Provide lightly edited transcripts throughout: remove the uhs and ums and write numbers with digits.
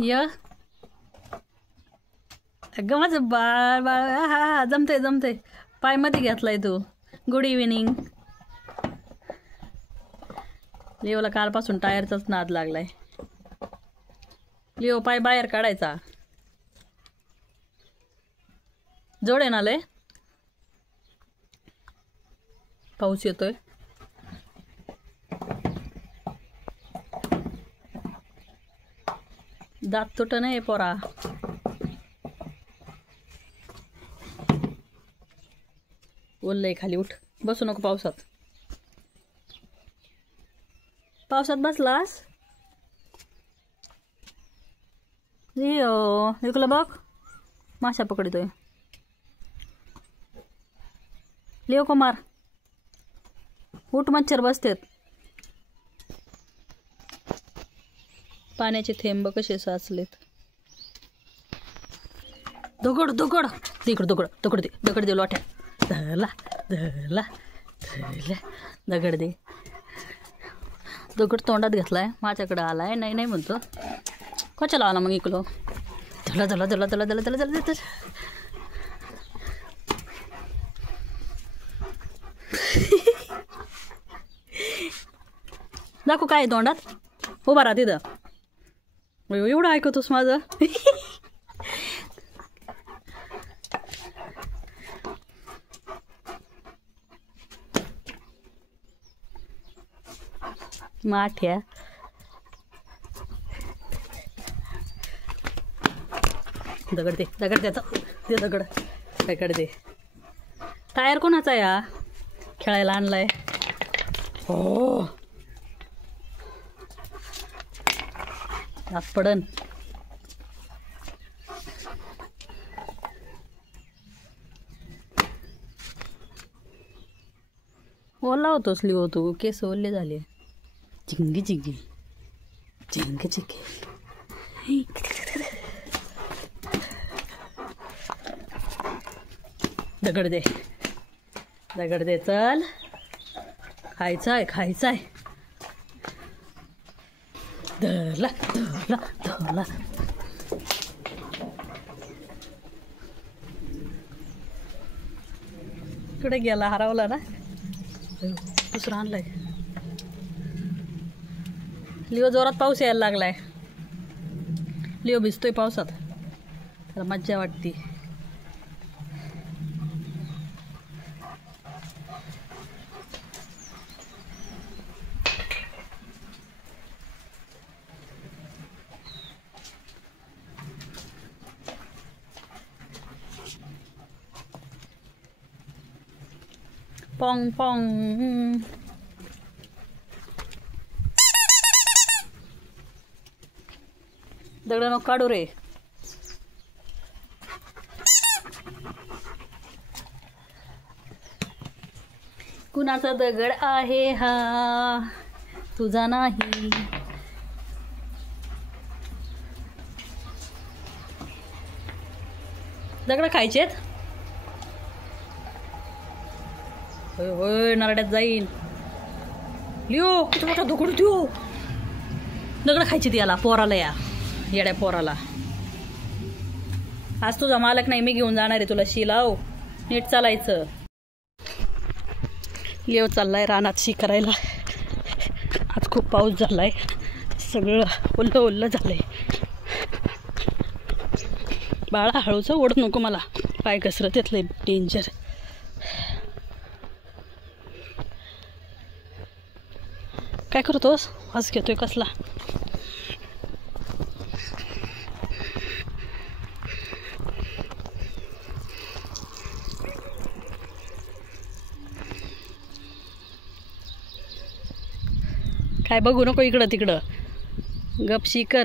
य अगं माझं बाळ बाळ हा हा जमते जमते. पाय मध्ये घेतलाय तू. Good evening. लिओला कालपासून टायरचाच नाद लागलाय. लिओ पाय बाहेर काढायचा. जोड आहे ना लय. पाऊस येतोय. दात तुट नाही पोरा. ओललंय खाली. उठ. बसू नको पावसात. पावसात बसलास. इकडं बघ. माशा पकडतोय. लिओ कुमार उठ. मच्छर बसतेत. पाण्याचे थेंब कसे साचलेत. दगड दगड तिकडं दगड दगड दे. दगड दे लोट्या. धरला धरला धरला. दगड दे. दगड तोंडात घेतलाय. माझ्याकडे आलाय. नाही नाही म्हणतो. कशाला आला मग इकडं. धरला धरला धरला धरला धरला धरला धरला धरला. दाखव काय तोंडात. उभा राहा तिथं. एवढं ऐकतोस माझं. माठ्या. दगड दे. दगड द्याचा. दे दगड. दगड दे. टायर कोणाचा या खेळायला आणलाय. हो दात पडन. ओला होतोस लिओ तू. केस ओले झाले. चिंगी चिंगी चिंग चिंगी. दगड दे. दगड दे. चल खायचाय खायचाय. धरला धरला धरला. कुठे गेला. हरवला ना. दुसरा आणलाय. लिओ जोरात पाऊस यायला लागलाय. लिओ भिजतोय पावसात. त्याला मज्जा वाटते. Pong Pong. दगड नको काढू रे. कुणाचा दगड आहे हा. तुझा नाही. दगड खायचेत. होय होय नरड्यात जाईल. लिओ किती मोठा दगड देऊ. दगड खायची ती याला पोराला. या येड्या पोराला. आज तुझा मालक नाही. मी घेऊन जाणार आहे तुला. शिलाव नीट चालायचं. लिओ चाललाय रानात शी करायला. आज खूप पाऊस झालाय. सगळं ओल्लं ओल्लं झालंय. बाळा हळूच ओढत नको मला. पाय घसरत येतलंय. डेंजर. काय करतोस. वास घेतोय कसला. काय बघू नको इकडं तिकडं. गपशी कर.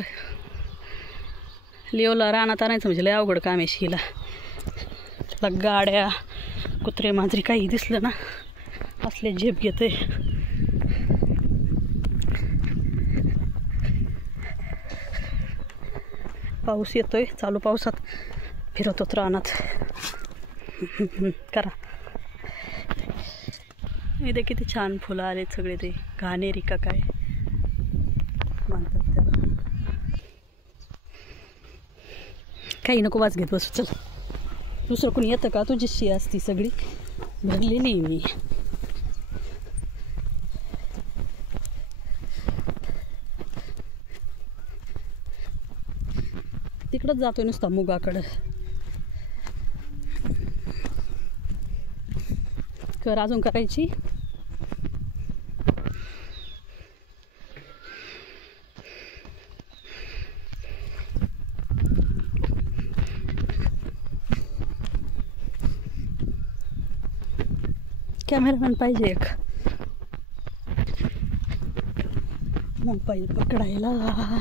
लिओला रानात आणायचं म्हणजे लय अवघड काम आहे शीला. त्याला गाड्या कुत्रे मांजरी काही दिसलं ना असले झेप घेते. पाऊस येतोय. चालू पावसात फिरत होत रानात. करा. इथे किती छान फुलं आलेत सगळे. ते घाणेरी का काय म्हणतात त्याला. काही नको वास घेत बसू. चल दुसरं कोणी येतं का? तुझी शी असती सगळी भरलेली मी. तिकडंच जातोय नुसता मुगाकडं. कर अजून करायची. कॅमेरामॅन पाहिजे एक मोबाईल पकडायला.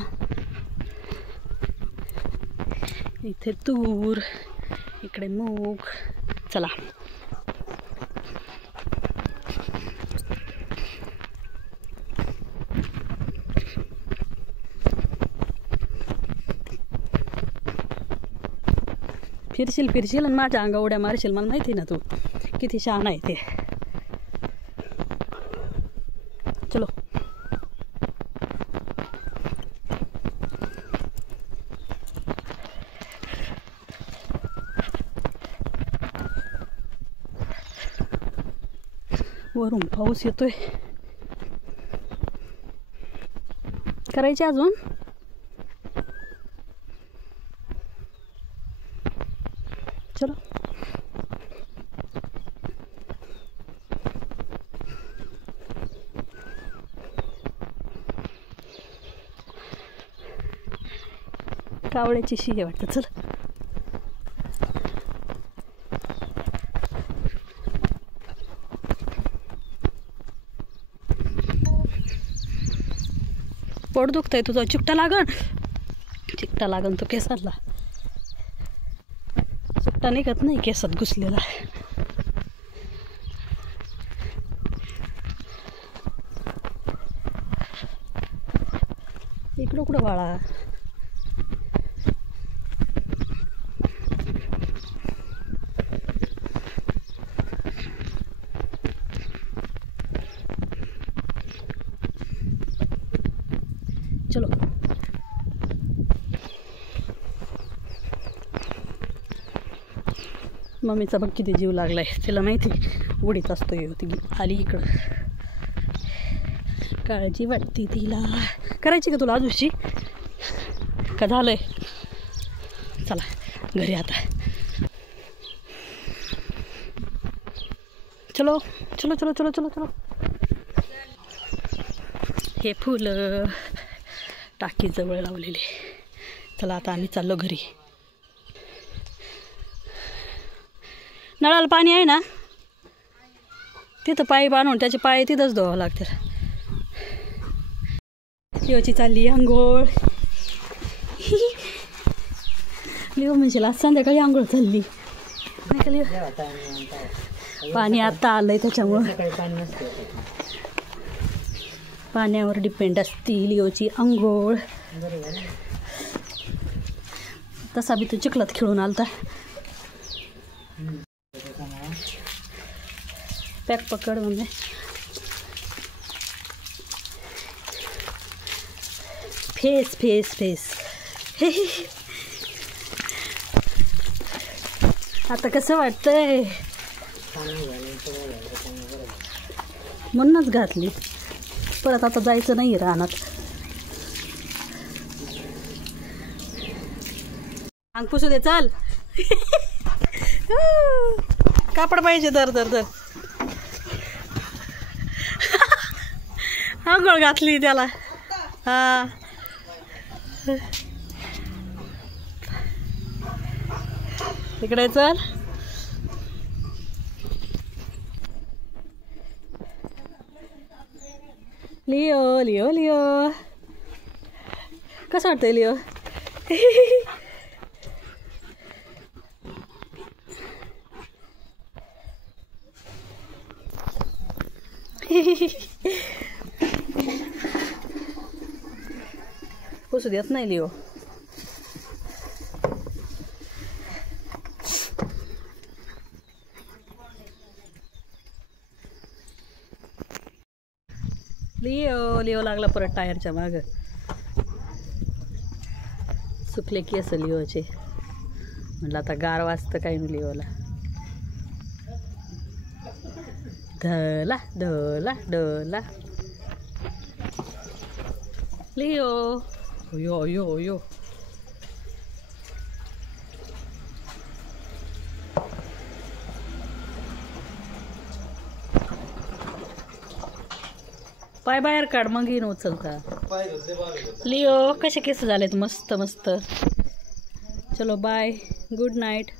इथे तूर, इकडे मूग. चला फिरशील आणि माझ्या अंगा उड्या मारशील. मला माहिती ना तू किती शहाणा आहे ते. चलो वरून पाऊस येतोय. करायचे अजून. चलो कावळ्याची शी आहे वाटतं. चल पोट दुखतंय तुझं. चिकटा लागन तो केसाला. चिकटा निघत नाही केसात घुसलेला. इकडं कुठं बाळा. चलो मम्मीचा बघ किती जीव लागलाय. तिला माहिती उडीत असतोय. ती आली इकडं. काळजी वाटते तिला. करायची का तुला आजूशी का झालंय? चला घरी आता. चलो चलो चलो चलो चलो चलो. हे फुलं टाकीजवळ लावलेले. चला आता आम्ही चाललो घरी. नळाला पाणी आहे ना तिथं. पाईप आणून त्याचे पाय तिथंच धुवावं लागतं. लिओची चालली आंघोळ. लिओ म्हणजे आज संध्याकाळी आंघोळ चालली नाही का लिओ? पाणी आता आलंय त्याच्यामुळं पाण्यावर डिपेंड असती लिओची आंघोळ. तसा बी तो चिखलात खेळून आलता. पॅक पकड म्हणजे फेस फेस फेस. आता कसं वाटतंय? म्हणूनच घातली. परत आता जायचं नाही रानात. अंग पुसू दे. चल कापड पाहिजे. दर दर दर आंघोळ घातली त्याला. हा इकडे चल. लिओ लिओ लिओ कसं वाटतंय लिओ? पुसू देत नाही लिओ. लिओ लिओ लागला परत टायरच्या मागं. सुकले केस लिओचे. म्हणलं आता गार वाजतं काही नाही लिओला. धला धला डला लिओ. यो यो यो पाय बाहेर काढ मग येईन उचलता. लिओ कसे केस झालेत मस्त मस्त. चलो बाय, गुड नाईट.